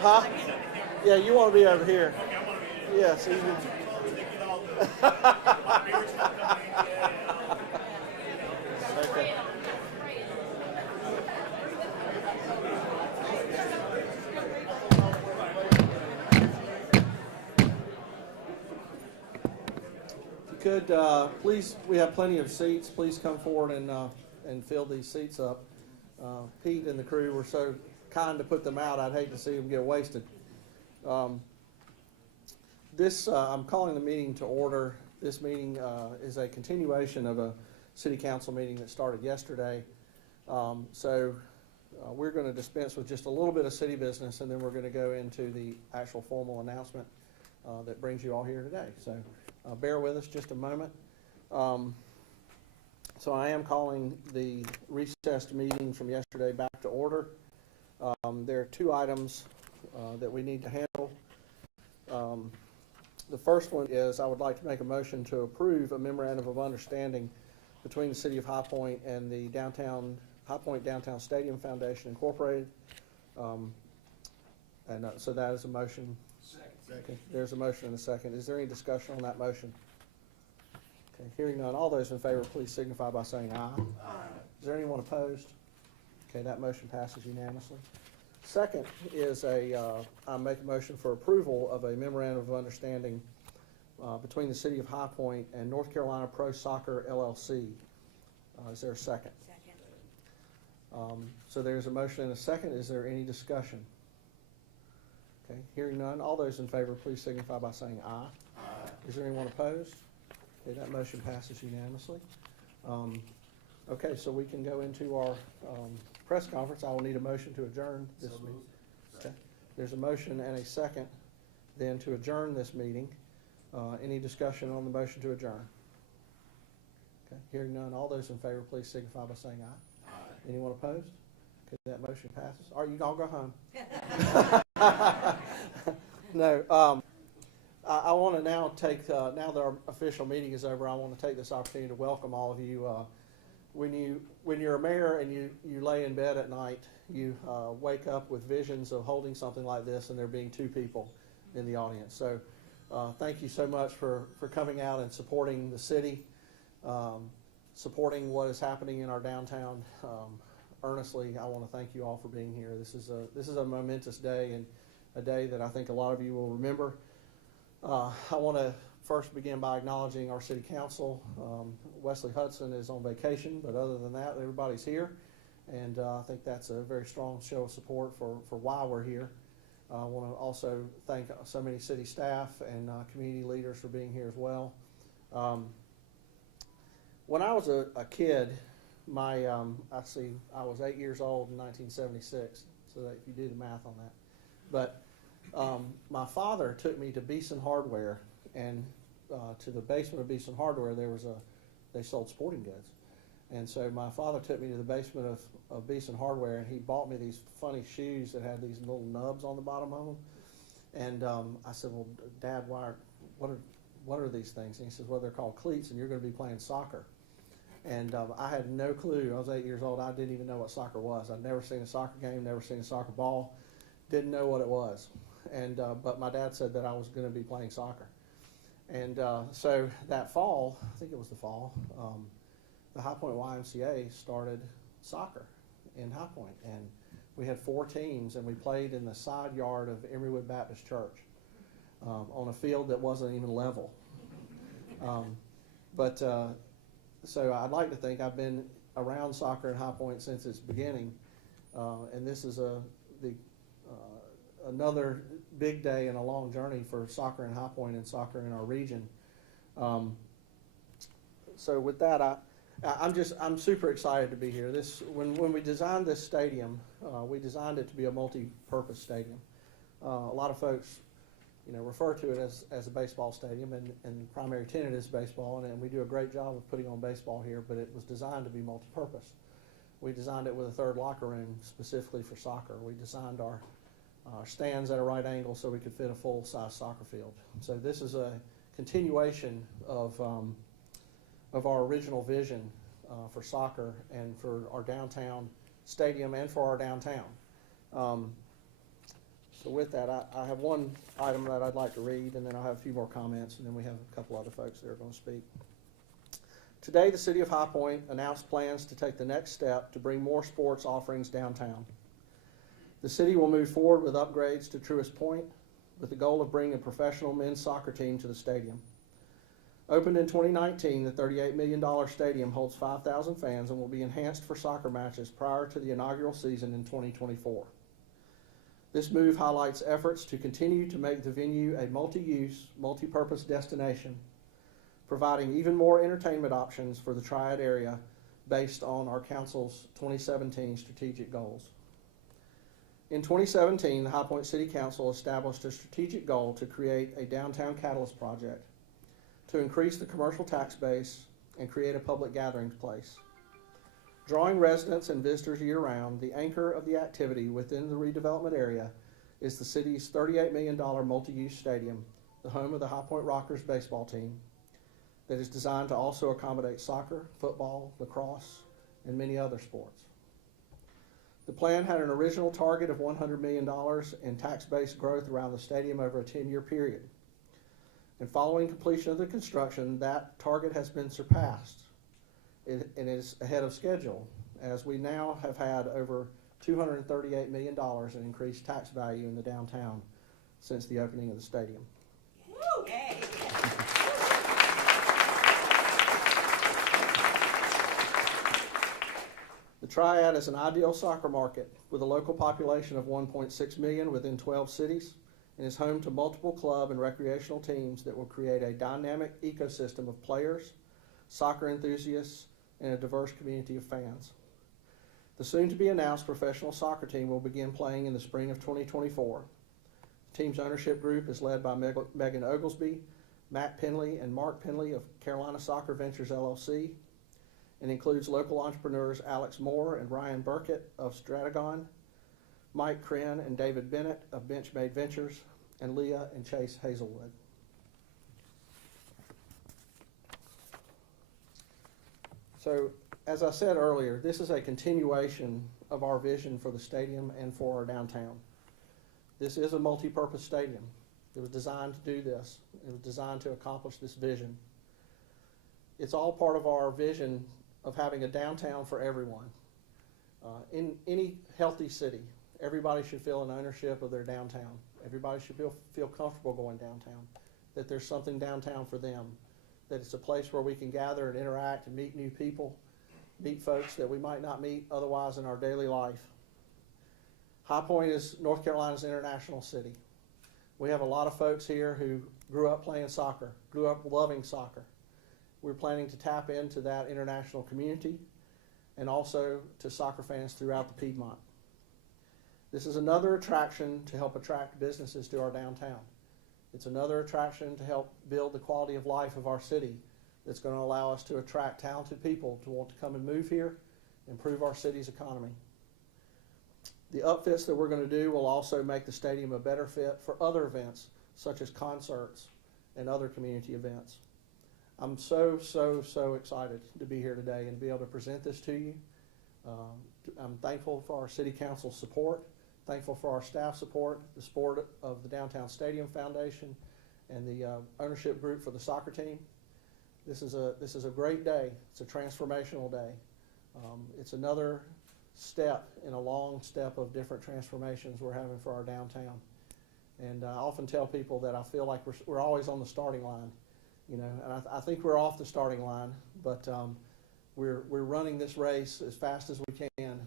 Huh? Yeah, you want to be over here. Yeah, so you okay. If you could, please, we have plenty of seats. Please come forward and fill these seats up. Pete and the crew were so kind to put them out. I'd hate to see them get wasted. Um, I'm calling the meeting to order. This meeting is a continuation of a city council meeting that started yesterday. We're going to dispense with just a little bit of city business, and then we're going to go into the actual formal announcement that brings you all here today. So bear with us just a moment. So I am calling the recessed meeting from yesterday back to order. There are two items that we need to handle. The first one is I would like to make a motion to approve a memorandum of understanding between the City of High Point and the High Point Downtown Stadium Foundation Incorporated. So that is a motion. Second. Okay. There's a motion and a second. Is there any discussion on that motion? Okay. Hearing none, all those in favor, please signify by saying aye. Aye. Is there anyone opposed? Okay, that motion passes unanimously. Second is I make a motion for approval of a memorandum of understanding between the City of High Point and North Carolina Pro Soccer LLC. Is there a second? Second. So there's a motion and a second. Is there any discussion? Okay, hearing none. All those in favor, please signify by saying aye. Aye. Is there anyone opposed? Okay, that motion passes unanimously. Okay, so we can go into our press conference. I will need a motion to adjourn this meeting. Okay. There's a motion and a second then to adjourn this meeting. Any discussion on the motion to adjourn? Okay. Hearing none, all those in favor, please signify by saying aye. Aye. Anyone opposed? Okay, that motion passes. Are you all go home? No. I want to now take, now that our official meeting is over, I want to take this opportunity to welcome all of you. When you're a mayor and you lay in bed at night, you wake up with visions of holding something like this and there being two people in the audience. So thank you so much for coming out and supporting the city, supporting what is happening in our downtown. Earnestly, I want to thank you all for being here. This is a momentous day, and a day that I think a lot of you will remember. I want to first begin by acknowledging our city council. Wesley Hudson is on vacation, but other than that, everybody's here. And I think that's a very strong show of support for why we're here. I want to also thank so many city staff and community leaders for being here as well. When I was a kid, I was 8 years old in 1976, so that if you do the math on that. But my father took me to Beeson Hardware, and to the basement of Beeson Hardware, they sold sporting goods. And so my father took me to the basement of Beeson Hardware, and he bought me these funny shoes that had these little nubs on the bottom of them. And I said, well, Dad, what are these things? And he says, well, they're called cleats, and you're going to be playing soccer. And I had no clue. I was 8 years old. I didn't even know what soccer was. I'd never seen a soccer game, never seen a soccer ball, didn't know what it was. And but my dad said that I was going to be playing soccer. And so that fall, I think it was the fall, the High Point YMCA started soccer in High Point. And we had 4 teams, and we played in the side yard of Emerywood Baptist Church on a field that wasn't even level. So I'd like to think I've been around soccer in High Point since its beginning. And this is another big day and a long journey for soccer in High Point and soccer in our region. So with that, I'm super excited to be here. When we designed this stadium, we designed it to be a multi-purpose stadium. A lot of folks, refer to it as a baseball stadium, and the primary tenant is baseball, and we do a great job of putting on baseball here. But it was designed to be multi-purpose. We designed it with a third locker room specifically for soccer. We designed our stands at a right angle so we could fit a full-size soccer field. So this is a continuation of our original vision for soccer and for our downtown stadium and for our downtown. So with that, I have one item that I'd like to read, and then I'll have a few more comments, and then we have a couple other folks that are going to speak. Today, the City of High Point announced plans to take the next step to bring more sports offerings downtown. The city will move forward with upgrades to Truist Point with the goal of bringing a professional men's soccer team to the stadium. Opened in 2019, the $38 million stadium holds 5,000 fans and will be enhanced for soccer matches prior to the inaugural season in 2024. This move highlights efforts to continue to make the venue a multi-use, multi-purpose destination, providing even more entertainment options for the Triad area based on our council's 2017 strategic goals. In 2017, the High Point City Council established a strategic goal to create a downtown catalyst project to increase the commercial tax base and create a public gatherings place. Drawing residents and visitors year-round, the anchor of the activity within the redevelopment area is the city's $38 million multi-use stadium, the home of the High Point Rockers baseball team, that is designed to also accommodate soccer, football, lacrosse, and many other sports. The plan had an original target of $100 million in tax-based growth around the stadium over a 10-year period. And following completion of the construction, that target has been surpassed. It is ahead of schedule, as we now have had over $238 million in increased tax value in the downtown since the opening of the stadium. Yay. The Triad is an ideal soccer market with a local population of 1.6 million within 12 cities and is home to multiple club and recreational teams that will create a dynamic ecosystem of players, soccer enthusiasts, and a diverse community of fans. The soon-to-be-announced professional soccer team will begin playing in the spring of 2024. The team's ownership group is led by Megan Oglesby, Matt Penley, and Mark Penley of Carolina Soccer Ventures, LLC, and includes local entrepreneurs Alex Moore and Ryan Burkett of Stratagon, Mike Crenn and David Bennett of Benchmade Ventures, and Leah and Chase Hazelwood. So, as I said earlier, this is a continuation of our vision for the stadium and for our downtown. This is a multi-purpose stadium. It was designed to do this. It was designed to accomplish this vision. It's all part of our vision of having a downtown for everyone. In any healthy city, everybody should feel an ownership of their downtown. Everybody should feel comfortable going downtown, that there's something downtown for them, that it's a place where we can gather and interact and meet new people, meet folks that we might not meet otherwise in our daily life. High Point is North Carolina's international city. We have a lot of folks here who grew up playing soccer, grew up loving soccer. We're planning to tap into that international community and also to soccer fans throughout the Piedmont. This is another attraction to help attract businesses to our downtown. It's another attraction to help build the quality of life of our city that's going to allow us to attract talented people to want to come and move here, improve our city's economy. The upfits that we're going to do will also make the stadium a better fit for other events, such as concerts and other community events. I'm so excited to be here today and be able to present this to you. I'm thankful for our City Council support, thankful for our staff support, the support of the Downtown Stadium Foundation, and the ownership group for the soccer team. This is a great day. It's a transformational day. It's another step in a long step of different transformations we're having for our downtown. And I often tell people that I feel like we're always on the starting line, you know, and I think we're off the starting line, but we're running this race as fast as we can.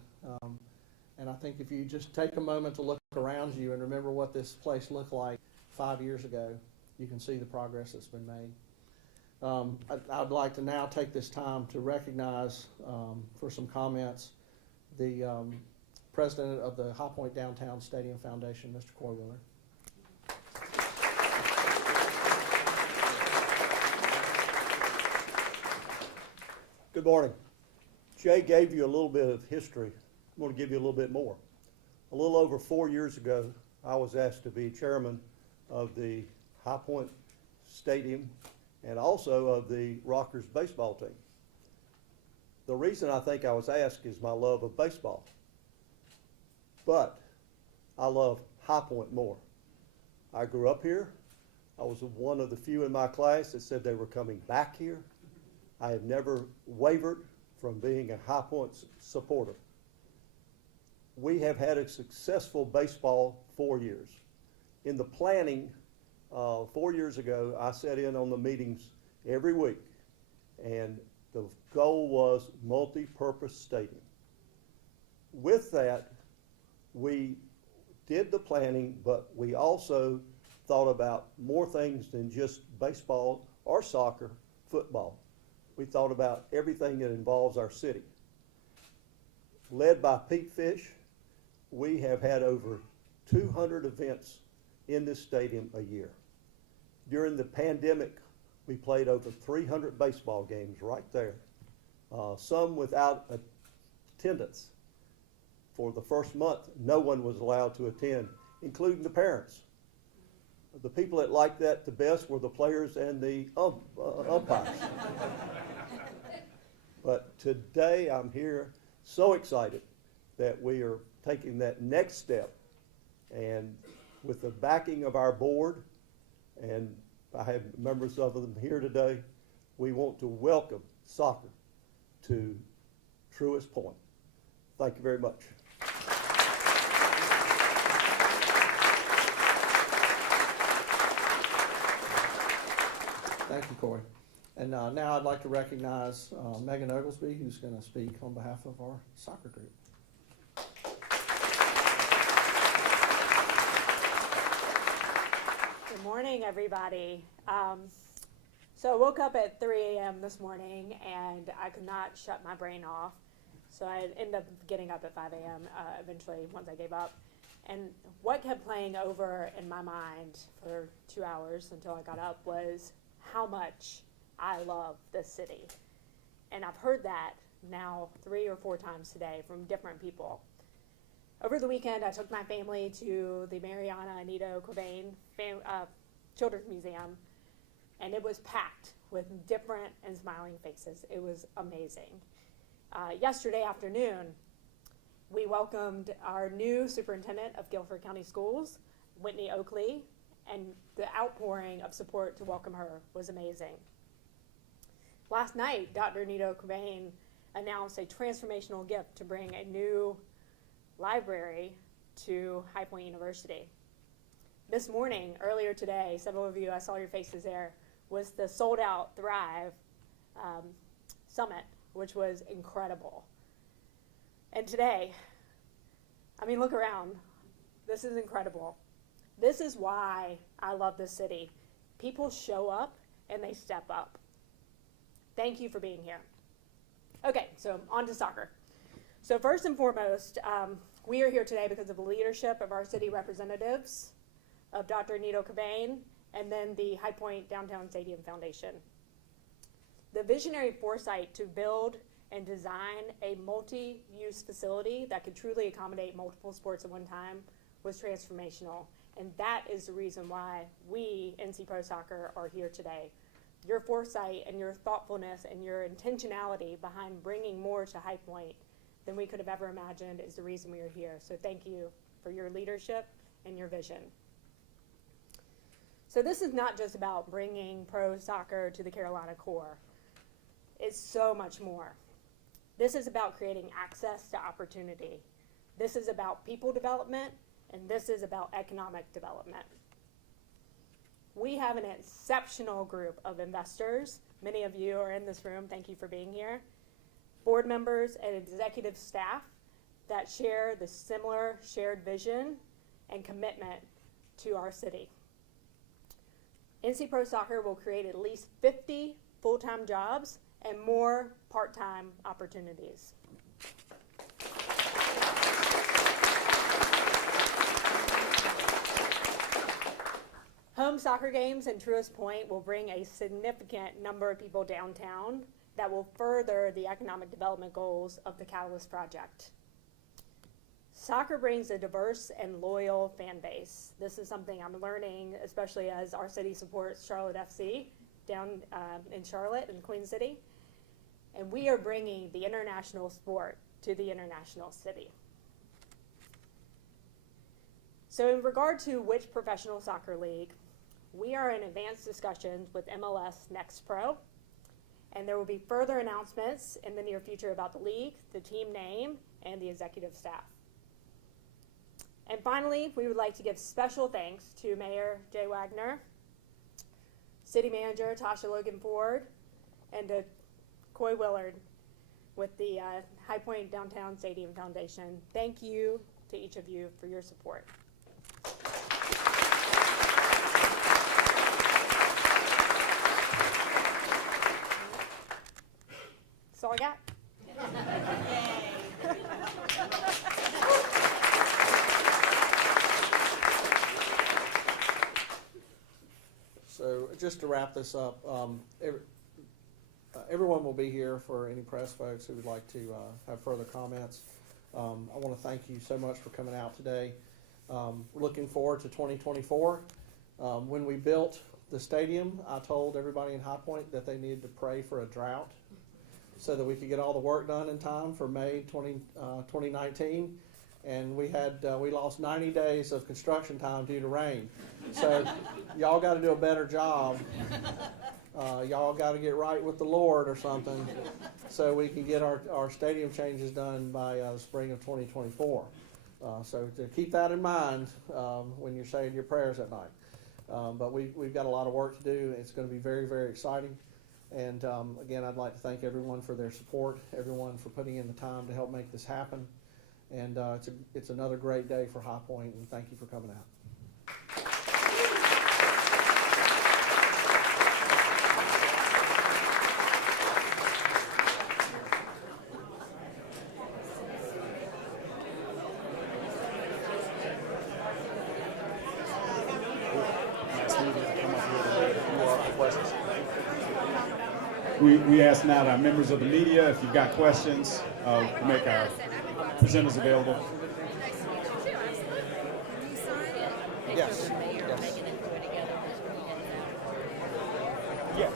And I think if you just take a moment to look around you and remember what this place looked like 5 years ago, you can see the progress that's been made. I'd like to now take this time to recognize, for some comments, the president of the High Point Downtown Stadium Foundation, Mr. Coy Willard. Good morning. Jay gave you a little bit of history. I'm going to give you a little bit more. A little over 4 years ago, I was asked to be chairman of the High Point Stadium and also of the Rockers baseball team. The reason I think I was asked is my love of baseball. But I love High Point more. I grew up here. I was one of the few in my class that said they were coming back here. I have never wavered from being a High Point supporter. We have had a successful baseball 4 years. In the planning, 4 years ago, I sat in on the meetings every week, and the goal was multi-purpose stadium. With that, we did the planning, but we also thought about more things than just baseball or soccer, football. We thought about everything that involves our city. Led by Pete Fish, we have had over 200 events in this stadium a year. During the pandemic, we played over 300 baseball games right there, some without attendance. For the first month, no one was allowed to attend, including the parents. The people that liked that the best were the players and the umpires. But today I'm here so excited that we are taking that next step, and with the backing of our board, and I have members of them here today, we want to welcome soccer to Truist Point. Thank you very much. Thank you, Corey. And now I'd like to recognize Megan Oglesby, who's going to speak on behalf of our soccer group. Good morning, everybody. So I woke up at 3 a.m. this morning, and I could not shut my brain off. So I ended up getting up at 5 a.m. Eventually, once I gave up. And what kept playing over in my mind for 2 hours until I got up was how much I love this city. And I've heard that now 3 or 4 times today from different people. Over the weekend, I took my family to the Mariana Anita Cobain Children's Museum, and it was packed with different and smiling faces. It was amazing. Yesterday afternoon, we welcomed our new superintendent of Guilford County Schools, Whitney Oakley, and the outpouring of support to welcome her was amazing. Last night, Dr. Anita Cobain announced a transformational gift to bring a new library to High Point University. This morning, earlier today, several of you, I saw your faces there, was the sold out Thrive Summit, which was incredible. And today, I mean, look around. This is incredible. This is why I love this city. People show up and they step up. Thank you for being here. Okay, so on to soccer. So first and foremost, we are here today because of the leadership of our city representatives, of Dr. Anita Cobain, and then the High Point Downtown Stadium Foundation. The visionary foresight to build and design a multi-use facility that could truly accommodate multiple sports at one time was transformational. And that is the reason why we, NC Pro Soccer, are here today. Your foresight and your thoughtfulness and your intentionality behind bringing more to High Point than we could have ever imagined is the reason we are here. So thank you for your leadership and your vision. So this is not just about bringing pro soccer to the Carolina core. It's so much more. This is about creating access to opportunity. This is about people development, and this is about economic development. We have an exceptional group of investors. Many of you are in this room. Thank you for being here. Board members and executive staff that share the similar shared vision and commitment to our city. NC Pro Soccer will create at least 50 full-time jobs and more part-time opportunities. Home soccer games in Truist Point will bring a significant number of people downtown that will further the economic development goals of the Catalyst Project. Soccer brings a diverse and loyal fan base. This is something I'm learning, especially as our city supports Charlotte FC down in Charlotte and Queen City. And we are bringing the international sport to the international city. So in regard to which professional soccer league, we are in advanced discussions with MLS Next Pro, and there will be further announcements in the near future about the league, the team name, and the executive staff. And finally, we would like to give special thanks to Mayor Jay Wagner, City Manager Tasha Logan Ford, and to Coy Willard with the High Point Downtown Stadium Foundation. Thank you to each of you for your support. That's all I got. So just to wrap this up, everyone will be here for any press folks who would like to have further comments. I want to thank you so much for coming out today. We're looking forward to 2024. When we built the stadium, I told everybody in High Point that they needed to pray for a drought so that we could get all the work done in time for May 2019. And we lost 90 days of construction time due to rain. So y'all got to do a better job. Y'all got to get right with the Lord or something so we can get our stadium changes done by the spring of 2024. So to keep that in mind when you're saying your prayers at night. But we've got a lot of work to do. It's going to be very, very exciting. And again, I'd like to thank everyone for their support, everyone for putting in the time to help make this happen. And it's another great day for High Point, and thank you for coming out. We ask now our members of the media, if you've got questions, we'll make our presenters available. Yes. Yeah.